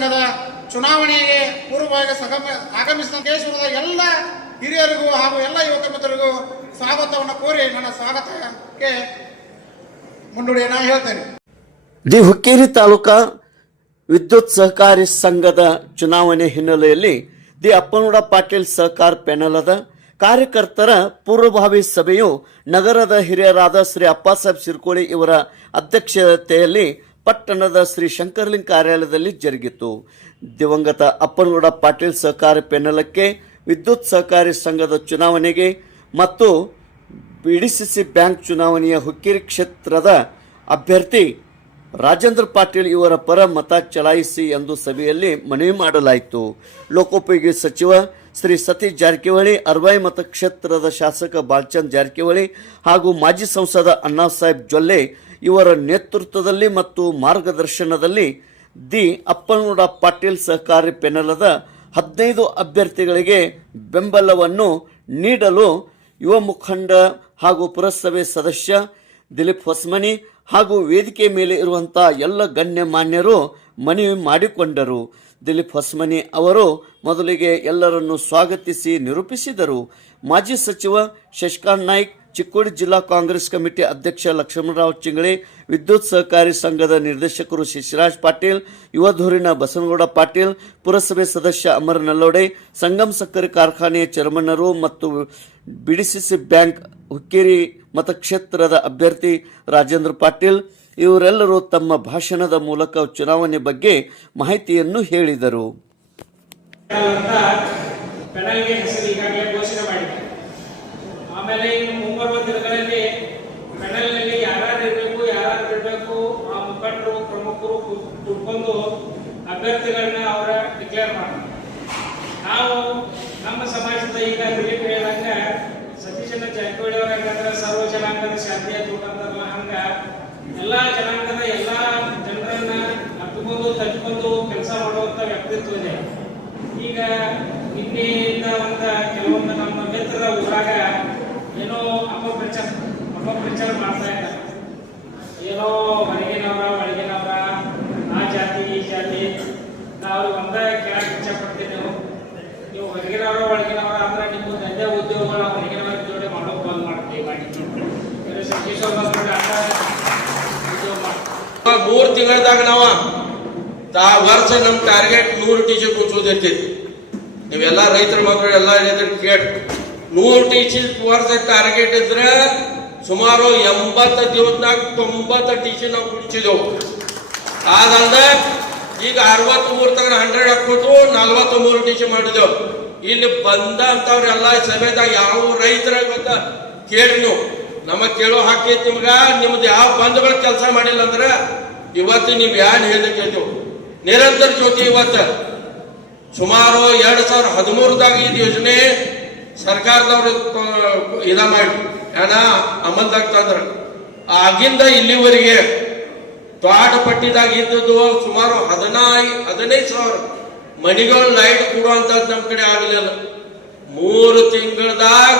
ಸಂಘದ ಚುನಾವಣೆಗೆ ಪೂರ್ವವಾಗಿ ಸಗಮ ಆಗಮಿಸಿದ ಕೇಶ್ವರದ ಎಲ್ಲ ಹಿರಿಯರಿಗೂ ಹಾಗೂ ಎಲ್ಲ ಯುವಕ ಮಿತ್ರರಿಗೂ ಸ್ವಾಗತವನ್ನು ಕೋರಿ ನನ್ನ ಸ್ವಾಗತಕ್ಕೆ ಮುನ್ನುಡಿಯನ್ನು ಹೇಳ್ತೇನೆ. ದಿ ಹುಕ್ಕೇರಿ ತಾಲೂಕಾ ವಿದ್ಯುತ್ ಸಹಕಾರಿ ಸಂಘದ ಚುನಾವಣೆ ಹಿನ್ನೆಲೆಯಲ್ಲಿ ದಿ ಅಪ್ಪನೂಡ ಪಾಟೀಲ್ ಸಹಕಾರ ಪ್ಯಾನೆಲದ ಕಾರ್ಯಕರ್ತರ ಪೂರ್ವಭಾವಿ ಸಭೆಯು ನಗರದ ಹಿರಿಯರಾದ ಶ್ರೀ ಅಪ್ಪಾಸಾಹೇಬ್ ಸಿರ್ಕೋಳಿ ಇವರ ಅಧ್ಯಕ್ಷತೆಯಲ್ಲಿ ಪಟ್ಟಣದ ಶ್ರೀ ಶಂಕರ್ಲಿಂಗ್ ಕಾರ್ಯಾಲಯದಲ್ಲಿ ಜರುಗಿತು. ದಿವಂಗತ ಅಪ್ಪನಗೌಡ ಪಾಟೀಲ್ ಸಹಕಾರಿ ಪೆನ್ನಲಕ್ಕೆ ವಿದ್ಯುತ್ ಸಹಕಾರಿ ಸಂಘದ ಚುನಾವಣೆಗೆ ಮತ್ತು ಬಿಡಿಸಿಸಿ ಬ್ಯಾಂಕ್ ಚುನಾವಣೆಯ ಹುಕ್ಕೇರಿ ಕ್ಷೇತ್ರದ ಅಭ್ಯರ್ಥಿ ರಾಜೇಂದ್ರ ಪಾಟೀಲ್ ಇವರ ಪರ ಮತ ಚಲಾಯಿಸಿ ಎಂದು ಸಭೆಯಲ್ಲಿ ಮನವಿ ಮಾಡಲಾಯಿತು. ಲೋಕೋಪಯೋಗಿ ಸಚಿವ ಶ್ರೀ ಸತೀಶ್ ಜಾರಕಿಹೊಳಿ ಅರ್ವಾಯಿ ಮತಕ್ಷೇತ್ರದ ಶಾಸಕ ಬಾಲ್ಚಂದ್ ಜಾರಕಿಹೊಳಿ ಹಾಗೂ ಮಾಜಿ ಸಂಸದ ಅಣ್ಣಾ ಸಾಹೇಬ್ ಜೊಲ್ಲೆ ಇವರ ನೇತೃತ್ವದಲ್ಲಿ ಮತ್ತು ಮಾರ್ಗದರ್ಶನದಲ್ಲಿ ದಿ ಅಪ್ಪನಗೌಡ ಪಾಟೀಲ್ ಸಹಕಾರಿ ಪೆನಲದ ಹದಿನೈದು ಅಭ್ಯರ್ಥಿಗಳಿಗೆ ಬೆಂಬಲವನ್ನು ನೀಡಲು ಯುವ ಮುಖಂಡ ಹಾಗೂ ಪುರಸಭೆ ಸದಸ್ಯ ದಿಲೀಪ್ ಹೊಸ್ಮನಿ ಹಾಗೂ ವೇದಿಕೆ ಮೇಲೆ ಇರುವಂಥ ಎಲ್ಲ ಗಣ್ಯಮಾನ್ಯರು ಮನವಿ ಮಾಡಿಕೊಂಡರು. ದಿಲೀಪ್ ಹೊಸ್ಮನಿ ಅವರು ಮೊದಲಿಗೆ ಎಲ್ಲರನ್ನು ಸ್ವಾಗತಿಸಿ ನಿರೂಪಿಸಿದರು. ಮಾಜಿ ಸಚಿವ ಶಶಿಕಾಂತ್ ನಾಯ್ಕ್ ಚಿಕ್ಕೋಡಿ ಜಿಲ್ಲಾ ಕಾಂಗ್ರೆಸ್ ಕಮಿಟಿ ಅಧ್ಯಕ್ಷ ಲಕ್ಷ್ಮಣರಾವ್ ಚಿಂಗಳಿ, ವಿದ್ಯುತ್ ಸಹಕಾರಿ ಸಂಘದ ನಿರ್ದೇಶಕರು ಶಿಶಿರಾಜ್ ಪಾಟೀಲ್, ಯುವ ಧೂರಿನ ಬಸನಗೌಡ ಪಾಟೀಲ್, ಪುರಸಭೆ ಸದಸ್ಯ ಅಮರ್ ನಲ್ಲೋಡೆ, ಸಂಗಮ್ ಸಕ್ಕರೆ ಕಾರ್ಖಾನೆಯ ಚೇರ್ಮನ್ನರು ಮತ್ತು ಬಿಡಿಸಿಸಿ ಬ್ಯಾಂಕ್ ಹುಕ್ಕೇರಿ ಮತಕ್ಷೇತ್ರದ ಅಭ್ಯರ್ಥಿ ರಾಜೇಂದ್ರ ಪಾಟೀಲ್. ಇವರೆಲ್ಲರೂ ತಮ್ಮ ಭಾಷಣದ ಮೂಲಕ ಚುನಾವಣೆ ಬಗ್ಗೆ ಮಾಹಿತಿಯನ್ನು ಹೇಳಿದರು ಅಂತ ಪೆನಲ್ಗೆ ಹೆಸರು ಈಗಾಗಲೇ ಘೋಷಣೆ ಮಾಡಿದೆ ಆಮೇಲೆ ಇನ್ನು ಮುಂಬರುವ ದಿನಗಳಲ್ಲಿ ಪೆನಲ್ನಲ್ಲಿ ಯಾರ್ಯಾರು ಇರಬೇಕು ಯಾರ್ಯಾರು ಬಿಡಬೇಕು ಆ ಮುಖಂಡರು ಪ್ರಮುಖರು ಕು- ಕೂತ್ಕೊಂಡು ಅಭ್ಯರ್ಥಿಗಳನ್ನ ಅವರ ಡಿಕ್ಲೇರ್ ಮಾಡೋಣ. ನಾವು ನಮ್ಮ ಸಮಾಜದ ಈಗ ದಿಲೀಪ್ ಹೇಳಿದಂಗ ಸತೀಶನ ಜಾರಕಿಹೊಳಿ ಅವರ ಹೆಂಗಂದ್ರೆ ಸರ್ವ ಜನಾಂಗದ ಶಾಂತಿಯ ದೂತ ಅಂತಾರಲ್ಲ ಹಂಗ ಎಲ್ಲಾ ಜನಾಂಗದ ಎಲ್ಲಾ ಜನರನ್ನ ಹತ್ಕೊಂಡು ತಟ್ಕೊಂಡು ಕೆಲಸ ಮಾಡುವಂತ ವ್ಯಕ್ತಿತ್ವ ಇದೆ ಈಗ ನಿನ್ನೆಯಿಂದ ಒಂದ ಕೆಲವೊಂದು ನಮ್ಮ ಮಿತ್ರರ ಊರಾಗ ಏನೋ ಅಪಪ್ರಚಾರ ಅಪಪ್ರಚಾರ ಮಾಡ್ತಾ ಇದ್ದಾರೆ ಏನೋ ಹೊರಗಿನವರ ಒಳಗಿನವರ ಆ ಜಾತಿ ಈ ಜಾತಿ ನಾವು ಒಂದ ಕೇಳಕ್ ಇಚ್ಛೆ ಪಡ್ತೀವಿ ನೀವು ನೀವು ಹೊರಗಿನವರ ಒಳಗಿನವರ ಅಂದ್ರೆ ನಿಮ್ಮ ದಂಧೆ ಉದ್ಯೋಗಗಳ ಹೊರಗಿನವರ ಜೋಡಿ ಮಾಡೋಕೆ ಬಂದ್ ಮಾಡ್ತೀವಿ ಮಾಡಿ ಬೇರೆ ಸಂಕೇಶ್ವರ ಬಂದ್ಬಿಟ್ಟು ಅಡ್ಡ ಉದ್ಯೋಗ ಮಾಡಿ ಮೂರ್ ನಾವ ತಾ ವರ್ಷ ನಮ್ ಟಾರ್ಗೆಟ್ ನೂರು ಟಿ ಸಿ ಕೂರ್ಸೋದೈತಿ ನೀವೆಲ್ಲ ರೈತರ ಮಕ್ಕಳು ಎಲ್ಲ ರೈತರು ಕೇಟ್ ನೂರು ಟಿ ಸಿ ವರ್ಷ ಟಾರ್ಗೆಟ್ ಇದ್ರೆ ಸುಮಾರು ಎಂಬತ್ತು ದಿವಸದಾಗ ತೊಂಬತ್ತು ಟಿ ಸಿ ನಾವು ಕುಡಿಸಿದೆವು. ಆದಂದ್ರೆ ಈಗ ಅರವತ್ತು ಮೂರು ತಗೊಂಡು ಹಂಡ್ರೆಡ್ ಹಾಕ್ಬಿಟ್ಟು ನಲ್ವತ್ತ ಮೂರು ಟಿ ಸಿ ಮಾಡಿದೆವು. ಇಲ್ಲಿ ಬಂದಂತವ್ರೆಲ್ಲ ಸಭೆದಾಗ ಯಾವ ರೈತರ ಗೊತ್ತ? ಕೇಳಿ ನೀವು. ನಮಗ್ ಕೇಳೋ ಹಾಕೈತಿ ನಿಮ್ಗ ನಿಮ್ದು ಯಾವ ಬಂಧುಗಳ ಕೆಲಸ ಮಾಡಿಲ್ಲ ಅಂದ್ರ ಇವತ್ತು ನೀವು ಯಾರು ಹೇಳಿದ್ರೆ ನಿರಂತರ ಜ್ಯೋತಿ ಇವತ್ತ. ಸುಮಾರು ಎರಡ್ ಸಾವಿರದ ಹದಿಮೂರದಾಗ ಇದು ಯೋಜನೆ ಸರ್ಕಾರದವರು ಇದ ಮಾಡಿ ಏನ ಅಮಲ್ದಾಗ ಆಗಿಂದ ಇಲ್ಲಿವರೆಗೆ ತ್ವಾಟ ಪಟ್ಟಿದಾಗ ಇದ್ದದ್ದು ಸುಮಾರು ಹದಿನೈದು ಹದಿನೈದು ಸಾವಿರ. ಮನೆಗಳು ಲೈಟ್ ಕೊಡುವಂತದ್ದು ನಮ್ಮ ಕಡೆ ಆಗಲಿಲ್ಲ. ಮೂರು ತಿಂಗಳದಾಗ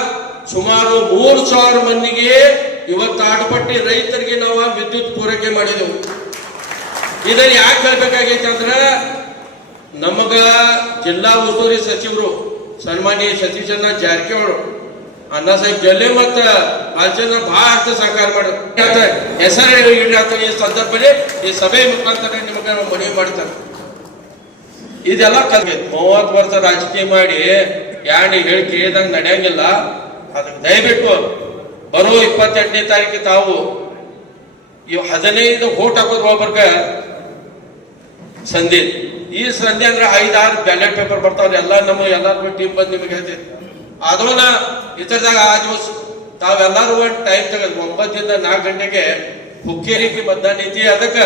ಸುಮಾರು ಮೂರು ಸಾವಿರ ಮಂದಿಗೆ ಇವತ್ತು ಆಟಪಟ್ಟಿ ರೈತರಿಗೆ ನಾವು ವಿದ್ಯುತ್ ಪೂರೈಕೆ ಮಾಡಿದೆವು. ಇದನ್ನ ಯಾಕೆ ಹೇಳ್ಬೇಕಾಗೈತೆ ಅಂದ್ರೆ ನಮಗ ಜಿಲ್ಲಾ ಉಸ್ತುವಾರಿ ಸಚಿವರು ಸನ್ಮಾನ್ಯ ಸತೀಶಣ್ಣ ಜಾರಕಿಹೊಳಿ ಅಣ್ಣ ಸಾಹೇಬ್ ಜೊಲ್ಲೆ ಮತ್ತ ಬಾಲಚಂದ್ರ ಬಹಳ ಸಹಕಾರ ಮಾಡ ಹೆಸರು ಇಡಾತ ಈ ಸಂದರ್ಭದಲ್ಲಿ ಈ ಸಭೆ ಮುಖಾಂತರ ನಿಮಗೆ ನಾವು ಮನವಿ ಮಾಡ್ತಾರೆ. ಇದೆಲ್ಲ ಕಲ್ಗೆ ಮೂವತ್ತು ವರ್ಷ ರಾಜಕೀಯ ಮಾಡಿ ಯಾಣಿ ಹೇಳಿಕೆ ಕೇಳಿದಂಗೆ ನಡೆಯಂಗಿಲ್ಲ. ಅದಕ್ಕೆ ದಯವಿಟ್ಟು ಬರೋ ಇಪ್ಪತ್ತೆಂಟನೇ ತಾರೀಕು ತಾವು ಈ ಹದಿನೈದು ಹೋಟ್ ಹಾಕೋದು ಒಬ್ಬರ್ಗ ಸಂಧಿ. ಈ ಸಂಧಿ ಅಂದ್ರೆ ಐದಾರು ಬ್ಯಾಲೆಟ್ ಪೇಪರ್ ಬರ್ತಾವ್ರಿ. ಎಲ್ಲ ನಮ್ಮ ಎಲ್ಲಾರು ಟೀಮ್ ಬಂದು ನಿಮಗೆ ಹೇಳ್ತೀವಿ ಅದನ್ನ ಇತರದಾಗ ಆ ದಿವಸ ತಾವೆಲ್ಲರೂ ಒಂದು ಟೈಮ್ ತೆಗೆದು, ಒಂಬತ್ತರಿಂದ ನಾಲ್ಕು ಗಂಟೆಗೆ ಹುಕ್ಕೇರಿಗೆ ಬದ್ದಾನ ಐತಿ ಅದಕ್ಕೆ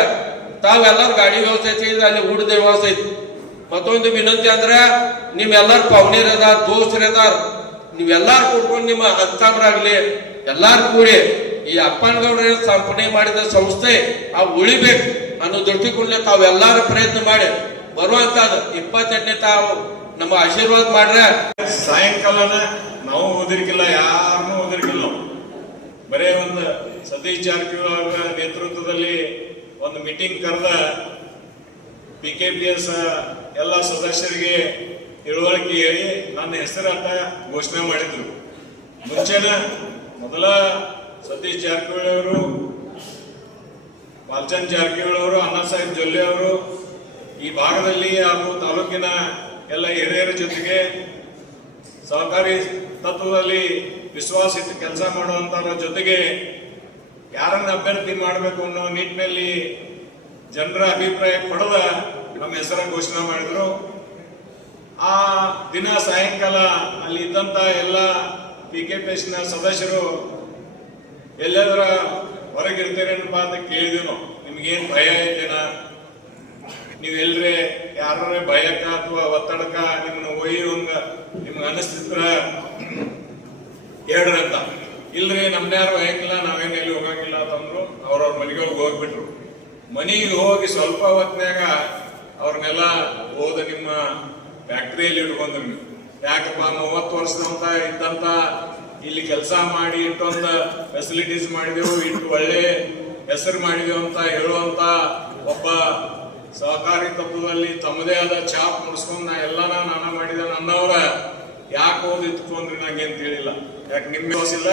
ತಾವೆಲ್ಲರೂ ಗಾಡಿ ವ್ಯವಸ್ಥೆ ಐತಿ ಅಲ್ಲಿ ಊಟದ ವ್ಯವಸ್ಥೆ ಐತಿ ಮತ್ತೊಂದು ವಿನಂತಿ ಅಂದ್ರೆ ನಿಮ್ಮೆಲ್ಲರ ಪವನೀರ್ ಅದಾರ, ದೋಸ್ತರ ಅದಾರ, ನೀವೆಲ್ಲಾರು ಕೂಡ್ಕೊಂಡು ನಿಮ್ಮ ಹತ್ತಾಮ್ರಾಗ್ಲಿ ಎಲ್ಲಾರು ಕೂಡಿ ಈ ಅಪ್ಪನಗೌಡರ ಸ್ಥಾಪನೆ ಮಾಡಿದ ಸಂಸ್ಥೆ, ಆ ಉಳಿಬೇಕು. ಅನ್ನೋ ದೃಷ್ಟಿಕೋನ ತಾವೆಲ್ಲಾರ ಪ್ರಯತ್ನ ಮಾಡಿ, ಬರುವಂತ ಇಪ್ಪತ್ತೆಂಟನೇ ತಾವು ನಮ್ಮ ಆಶೀರ್ವಾದ ಮಾಡ್ರೆ. ಸಾಯಂಕಾಲನ ನಾವು ಓದಿರ್ಕಿಲ್ಲ ಯಾರನ್ನೂ ಓದಿರ್ಕಿಲ್ಲ. ಬರೇ ಒಂದು ಸತೀಶ್ ಜಾರಕಿಹೊಳಿ ಅವರ ನೇತೃತ್ವದಲ್ಲಿ ಒಂದು ಮೀಟಿಂಗ್ ಕರೆದ ಪಿ ಕೆ ಪಿ ಎಸ್ ಎಲ್ಲ ಸದಸ್ಯರಿಗೆ ತಿಳುವಳಿಕೆ ಹೇಳಿ ನನ್ನ ಹೆಸರಾಟ ಘೋಷಣೆ ಮಾಡಿದ್ರು. ಮುಂಚೆನ ಮೊದಲ ಸತೀಶ್ ಜಾರಕಿಹೊಳಿ ಅವರು ಬಾಲಚಂದ್ ಜಾರಕಿಹೊಳಿ ಅವರು ಅಣ್ಣಾ ಸಾಹೇಬ್ ಜೊಲ್ಲೆ ಅವರು ಈ ಭಾಗದಲ್ಲಿ ಹಾಗೂ ತಾಲೂಕಿನ ಎಲ್ಲ ಹಿರಿಯರ ಜೊತೆಗೆ ಸಹಕಾರಿ ತತ್ವದಲ್ಲಿ ವಿಶ್ವಾಸ ಇಟ್ಟು ಕೆಲಸ ಮಾಡುವಂತವರ ಜೊತೆಗೆ ಯಾರನ್ನ ಅಭ್ಯರ್ಥಿ ಮಾಡಬೇಕು ಅನ್ನೋ ನಿಟ್ಟಿನಲ್ಲಿ ಜನರ ಅಭಿಪ್ರಾಯ ಪಡೆದ ನಮ್ಮ ಹೆಸರ ಘೋಷಣೆ ಮಾಡಿದ್ರು. ಆ ದಿನ ಸಾಯಂಕಾಲ ಅಲ್ಲಿ ಇದ್ದಂಥ ಎಲ್ಲ ಪಿ ಪಿ ಸದಸ್ಯರು ಎಲ್ಲದರ ಹೊರಗಿರ್ತೀರೇನಪ್ಪ ಅಂತ ಕೇಳಿದ್ವಿ ನಾವು ನಿಮ್ಗೇನ್ ಭಯ ಐತೆನಾ? ನೀವ್ ಯಾರೇ ಯಾರ ಭಯಕ್ಕ ಅಥವಾ ಒತ್ತಡಕ ನಿಮ್ಮನ್ನ ಒಯ್ಯುವಂಗ ನಿಮ್ಗೆ ಅನಿಸ್ತಿದ್ರ? ಹೇಳ್ರಿ ಅಂತ ಇಲ್ರಿ ನಮ್ನ್ಯಾರು ಹೆಂಗಿಲ್ಲ ನಾವೇನು ಎಲ್ಲಿ ಹೋಗಂಗಿಲ್ಲ ಅಂತಂದ್ರು ಅವ್ರವ್ರ ಮನೆಗೆ ಹೋಗಿ ಹೋಗ್ಬಿಟ್ರು. ಮನೆಗೆ ಹೋಗಿ ಸ್ವಲ್ಪ ಹೊತ್ನ್ಯಾಗ ಅವ್ರನ್ನೆಲ್ಲ ಹೋದ ನಿಮ್ಮ ಫ್ಯಾಕ್ಟ್ರಿಯಲ್ಲಿ ಇಟ್ಕೊಂಡ್ರಿ ನೀವು. ಯಾಕಪ್ಪ, ಮೂವತ್ತು ವರ್ಷದಂತ, ಇದ್ದಂತ ಇಲ್ಲಿ ಕೆಲಸ ಮಾಡಿ ಇಟ್ಟೊಂದು ಫೆಸಿಲಿಟೀಸ್ ಮಾಡಿದೆವು, ಇಟ್ಟು ಒಳ್ಳೆ ಹೆಸರು ಮಾಡಿದೆವು ಅಂತ ಹೇಳುವಂತ ಒಬ್ಬ ಸಹಕಾರಿ ತತ್ವದಲ್ಲಿ ತಮ್ಮದೇ ಆದ ಚಾಪ್ ಮುಡಿಸ್ಕೊಂಡು ನಾ ಎಲ್ಲಾನ ನಾನು ಮಾಡಿದೆ ನನ್ನವರ ಯಾಕೆ ಓದಿತ್ತು ಅಂದ್ರೆ ನಂಗೇನು ತಿಳಿಲ್ಲ ಯಾಕೆ ನಿಮ್ಮ ಇಲ್ಲ?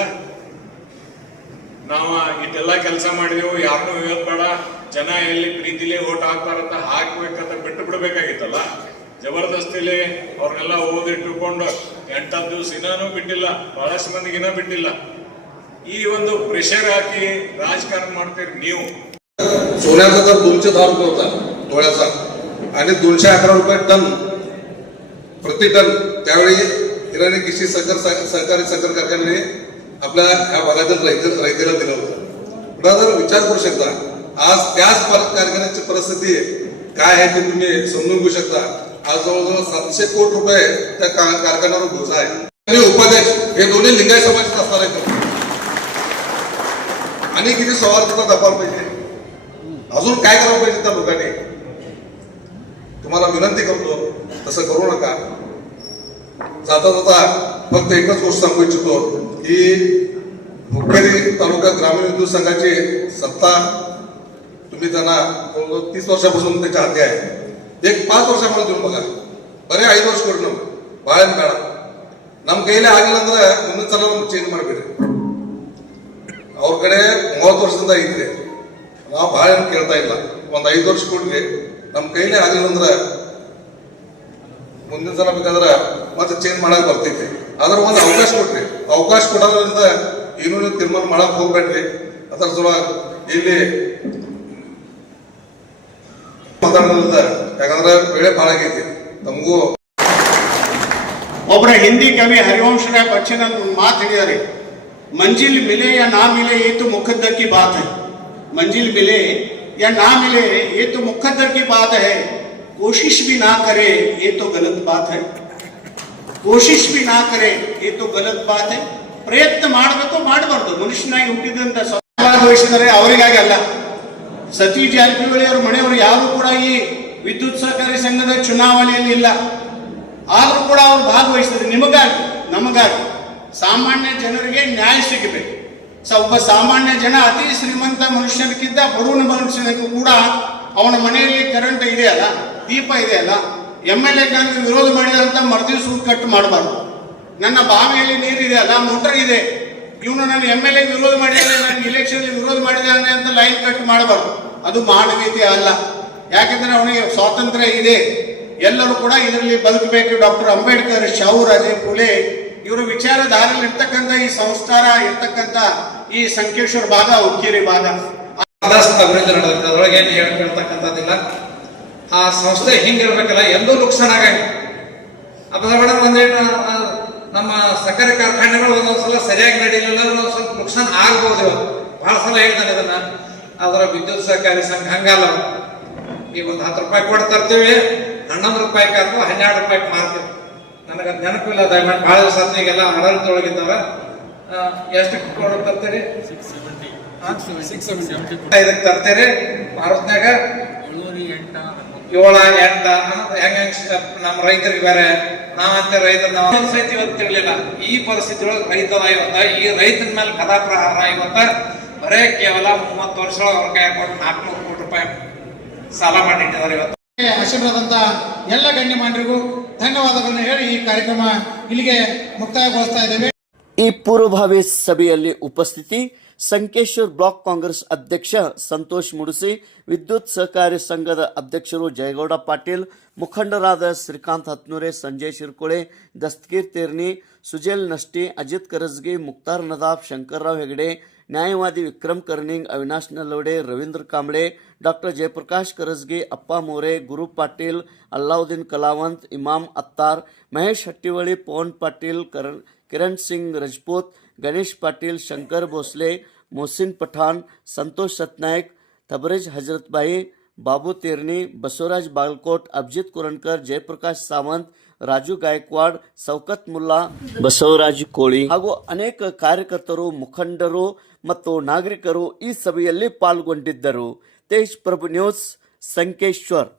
ನಾವು ಇದೆಲ್ಲ ಕೆಲಸ ಮಾಡಿದೆವು ಯಾರನ್ನೂ ಬೇಡ ಜನ ಎಲ್ಲಿ ಪ್ರೀತಿಲಿ ಓಟ್ ಹಾಕ್ತಾರಂತ ಹಾಕ್ಬೇಕಂತ ಬಿಟ್ಟು ಬಿಡ್ಬೇಕಾಗಿತ್ತಲ್ಲ? ಜಬರ್ದಸ್ತಿಲಿ ಅವ್ರನ್ನೆಲ್ಲ ಓದಿಟ್ಟುಕೊಂಡು ಎಂಟತ್ತು ದಿವಸ ಇನ್ನಾನು ಬಿಟ್ಟಿಲ್ಲ ಬಹಳಷ್ಟು ಮಂದಿಗೆ ಇನ್ನೂ ಬಿಟ್ಟಿಲ್ಲ ಈ ಒಂದು ಪ್ರೆಷರ್ ಹಾಕಿ ರಾಜಕಾರಣ ಮಾಡ್ತೀರಿ ನೀವು सोन्याचा दर दोनशे दहा रुपये होता डोळ्याचा आणि दोनशे अकरा रुपये टन प्रति टन त्यावेळी इराणी कृषी सहकार सहकारी साखर कारखान्याने आपल्या ह्या भागातील रैत रैतेला दिलं होतं थोडा जर विचार करू शकता आज त्याच पर- कारखान्याची परिस्थिती काय आहे ते तुम्ही समजून घेऊ शकता आज जवळजवळ सातशे कोटी रुपये त्या का- कारखान्यावर घोषा आहे. आणि उपाध्यक्ष हे दोन्ही लिंगाय समाजात असणार आहेत. आणि किती सौहार्दता दाखवायला पाहिजे. अजून काय करायला पाहिजे त्या लोकांनी? तुम्हाला विनंती करतो तसं करू नका. जाता जाता फक्त एकच गोष्ट सांगू इच्छितो की मुखेरी तालुका ग्रामीण विद्युत संघाची सत्ता तुम्ही त्यांना तीस वर्षापासून त्याच्या हाती आहे. ದೇಕ್ ಪಾತ್ ವರ್ಷ ಮಾಡಿದ್ರು ಮಗ ಬರೀ ಐದು ವರ್ಷ ಕೊಡ್ರಿ ನಮ್ಗೆ. ಭಾಳ ಬೇಡ ನಮ್ ಕೈಲೇ ಆಗಿಲ್ಲ ಅಂದ್ರೆ ಮುಂದಿನ ಸಲ ನಮ್ಗೆ ಚೇಂಜ್ ಮಾಡ್ಬೇಡ್ರಿ. ಅವ್ರ ಕಡೆ ಮೂವತ್ತು ವರ್ಷದಿಂದ ಐತ್ರಿ ನಾವು ಭಾಳ ಅಂತ ಕೇಳ್ತಾ ಇಲ್ಲ. ಒಂದ್ ಐದು ವರ್ಷ ಕೊಡ್ರಿ ನಮ್ಮ ಕೈಲೇ ಆಗಿಲ್ಲ ಅಂದ್ರೆ ಮುಂದಿನ ಸಲ ಬೇಕಾದ್ರೆ ಮತ್ತೆ ಚೇಂಜ್ ಮಾಡಕ್ ಬರ್ತೈತಿ. ಅದ್ರ ಒಂದು ಅವಕಾಶ ಕೊಡ್ರಿ ಅವಕಾಶ ಕೊಡೋದ್ರಿಂದ ಇನ್ನೂ ತೀರ್ಮಾನ ಮಾಡಕ್ ಹೋಗ್ಬೇಡ್ರಿ. ಅದರ ಸಲ ಇಲ್ಲಿ ಮಾತಾಡೋದ್ರಿಂದ ಯಾಕಂದ್ರೆ ಬೆಳೆ ಭಾಳ ಆಗೈತಿ ತಮಗೂ ಒಬ್ಬರ ಹಿಂದಿ ಕವಿ ಹರಿವಂಶರಾಯ ಬಚ್ಚನ್ ಅಂತ ಒಂದು ಮಾತು ಹೇಳಿದ್ದಾರೆ मंजिल मिले या ना मिले ये तो मुकद्दर की बात है मंजिल मिले या ना मिले ये तो मुकद्दर की बात है कोशिश भी ना करे ये तो गलत बात है ಕೋಶಿಶ್ ಬಿ ನಾ ಕರೆ ಇದು ಗಲತ್ ಬಾತ್ ಹೈ ಪ್ರಯತ್ನ ಮಾಡಬೇಕು ಮಾಡಬಾರ್ದು ಮನುಷ್ಯನಾಗಿ ಹುಟ್ಟಿದಂತ ಭಾಗವಹಿಸಿದರೆ ಅವರಿಗಾಗಿ ಅಲ್ಲ ಸತೀಶ್ ಜಾರಕಿಹೊಳಿ ಅವರ ಮನೆಯವರು ಯಾರು ಕೂಡ ಈ ವಿದ್ಯುತ್ ಸಹಕಾರಿ ಸಂಘದ ಚುನಾವಣೆಯಲ್ಲಿ ಇಲ್ಲ. ಆದರೂ ಕೂಡ ಅವರು ಭಾಗವಹಿಸಿದ್ರು. ನಿಮಗಾಗಿ ನಮಗಾಗಿ ಸಾಮಾನ್ಯ ಜನರಿಗೆ ನ್ಯಾಯ ಸಿಗಬೇಕು. ಸ ಒಬ್ಬ ಸಾಮಾನ್ಯ ಜನ ಅತಿ ಶ್ರೀಮಂತ ಮನುಷ್ಯನಿಗಿಂತ ಬಡವನ ಮನುಷ್ಯನಿಗೂ ಕೂಡ ಅವನ ಮನೆಯಲ್ಲಿ ಕರೆಂಟ್ ಇದೆಯಲ್ಲ ದೀಪ ಇದೆಯಲ್ಲ ಎಂ ಎಲ್ ಎಗಳನ್ನು ವಿರೋಧ ಮಾಡಿದಂತ ಮರ್ದಿವ್ಸ ಕಟ್ ಮಾಡಬಾರ್ದು. ನನ್ನ ಬಾವಿಯಲ್ಲಿ ನೀರಿದೆ ಅಲ್ಲ, ಮೋಟರ್ ಇದೆ. ಇವನು ನನ್ನ ಎಂ ಎಲ್ ಎ ವಿರೋಧ ಮಾಡಿದರೆ ನನ್ನ ಇಲೆಕ್ಷನ್ ವಿರೋಧ ಮಾಡಿದ್ದಾನೆ ಅಂತ ಲೈನ್ ಕಟ್ ಮಾಡಬಾರ್ದು. ಅದು ಮಾನವೀಯತೆ ಅಲ್ಲ. ಯಾಕಂದ್ರೆ ಅವನಿಗೆ ಸ್ವಾತಂತ್ರ್ಯ ಇದೆ. ಎಲ್ಲರೂ ಕೂಡ ಇದರಲ್ಲಿ ಬದುಕಬೇಕು. ಡಾಕ್ಟರ್ ಅಂಬೇಡ್ಕರ್ ಶಾಹುರಾಜೆ ಪುಲೆ ಇವರು ವಿಚಾರಧಾರೆಯಲ್ಲಿ ಇರ್ತಕ್ಕಂಥ ಈ ಸಂಸ್ಕಾರ, ಇರ್ತಕ್ಕಂಥ ಈ ಸಂಕೇಶ್ವರ ಭಾಗ, ಉಕ್ಕೇರಿ ಭಾಗ. ಅದರೊಳಗೆ ಏನು ಹೇಳಿ ಕೇಳ್ತಕ್ಕಂಥದ್ದಿಲ್ಲ ಆ ಸಂಸ್ಥೆ ಹಿಂಗಿರ್ಬೇಕಲ್ಲ, ಎಲ್ಲೂ ನುಕ್ಸಾನ್ ಆಗಂಗ ಅದ್ರ ಒಂದೇನು ನಮ್ಮ ಸಕ್ಕರೆ ಕಾರ್ಖಾನೆಗಳು ಒಂದೊಂದು ಸಲ ಸರಿಯಾಗಿ ನಡೀಲಿಲ್ಲ ಒಂದೊಂದು ಸ್ವಲ್ಪ ನುಕ್ಸಾನ್ ಆಗ್ಬೋದು. ಬಹಳ ಸಲ ಹೇಳ್ತಾನೆ ಅದನ್ನ ಅದರ ವಿದ್ಯುತ್ ಸಹಕಾರಿ ಸಂಘ ಹಂಗಲ್ಲ. ಈಗ ಒಂದು ಹತ್ತು ರೂಪಾಯಿ ಕೊಟ್ಟು ತರ್ತೀವಿ, ಹನ್ನೊಂದು ರೂಪಾಯಿ ಅಥವಾ ಹನ್ನೆರಡು ರೂಪಾಯಿಗೆ ಮಾರ್ತೀವಿ. ನನಗೆ ಅದು ನೆನಪಿಲ್ಲ, ದಯಮಾಡಿ ಭಾಳ ದಿವಸ ಈಗೆಲ್ಲ ಈಗೆಲ್ಲ ಆ, ಎಷ್ಟು ಕೊಡೋದು ತರ್ತೀರಿ? ಇದಕ್ಕೆ ತರ್ತೀರಿ ಮಾರುತ್ನಾಗ ಏಳ, ಎಂಟ ಹೆಂಗ ನಮ್ಮ ರೈತರಿಗೆ ಬೇರೆ. ನಾವಂತೆ ರೈತರು, ನಾವು ಸಹಿತ ಇವತ್ತು ತಿಳಿಲಿಲ್ಲ ಈ ಪರಿಸ್ಥಿತಿ ಒಳಗೆ ರೈತ ಇವತ್ತ ಈ ರೈತನ ಮೇಲೆ ಕಥಾ ಪ್ರಹಾರ ಇವತ್ತ ಬರೇ ಕೇವಲ ಮೂವತ್ತು ವರ್ಷ ಅವ್ರ ಕೈ ಕೊಟ್ಟು ನಾಲ್ಕುನೂರು ಕೋಟಿ ರೂಪಾಯಿ ಸಾಲ ಮಾಡಿಟ್ಟಿದ್ದಾರೆ ಇವತ್ತು. ಆಶೀರ್ವಾದಂತ ಎಲ್ಲ ಗಣ್ಯಮಾನ್ಯರಿಗೂ ಧನ್ಯವಾದಗಳನ್ನು ಹೇಳಿ ಈ ಕಾರ್ಯಕ್ರಮ ಇಲ್ಲಿಗೆ ಮುಕ್ತಾಯಗೊಳಿಸ್ತಾ ಇದ್ದೇವೆ. ಈ ಪೂರ್ವಭಾವಿ ಸಭೆಯಲ್ಲಿ ಉಪಸ್ಥಿತಿ ಸಂಕೇಶ್ವರ್ ಬ್ಲಾಕ್ ಕಾಂಗ್ರೆಸ್ ಅಧ್ಯಕ್ಷ ಸಂತೋಷ್ ಮುಡುಸಿ ವಿದ್ಯುತ್ ಸಹಕಾರಿ ಸಂಘದ ಅಧ್ಯಕ್ಷರು ಜಯಗೌಡ ಪಾಟೀಲ್ ಮುಖಂಡರಾದ ಶ್ರೀಕಾಂತ್ ಹತ್ನೂರೆ ಸಂಜಯ್ ಶಿರ್ಕೊಳೆ ದಸ್ತಗೀರ್ ತೇರ್ನಿ ಸುಜೇಲ್ ನಷ್ಟಿ ಅಜಿತ್ ಕರಜ್ಗಿ ಮುಕ್ತಾರ್ ನದಾಫ್ ಶಂಕರ್ರಾವ್ ಹೆಗಡೆ न्यायवादी विक्रम कर्णिंग, अविनाश नलवडे, रविंद्र कंबड़े डॉक्टर जयप्रकाश करजगे, अप्पा मोरे, गुरु पाटील, अल्लाउद्दीन कलावंत, इमाम अत्तार, महेश हट्टीवली पवन पाटील, किरण सिंग रजपूत, गणेश पाटील, शंकर भोसले, मोहसिन पठान संतोष सतनायक, तबरेज हजरतबाई, बाबू तेरनी बसवराज बालकोट, अभिजीत कुरणकर जयप्रकाश सावंत ರಾಜು ಗಾಯಕ್ವಾಡ್ ಸೌಕತ್ ಮುಲ್ಲಾ ಬಸವರಾಜ್ ಕೋಳಿ ಹಾಗೂ ಅನೇಕ ಕಾರ್ಯಕರ್ತರು ಮುಖಂಡರು ಮತ್ತು ನಾಗರಿಕರು ಈ ಸಭೆಯಲ್ಲಿ ಪಾಲ್ಗೊಂಡಿದ್ದರು. ತೇಜ್ ಪ್ರಭು ನ್ಯೂಸ್ ಸಂಕೇಶ್ವರ್.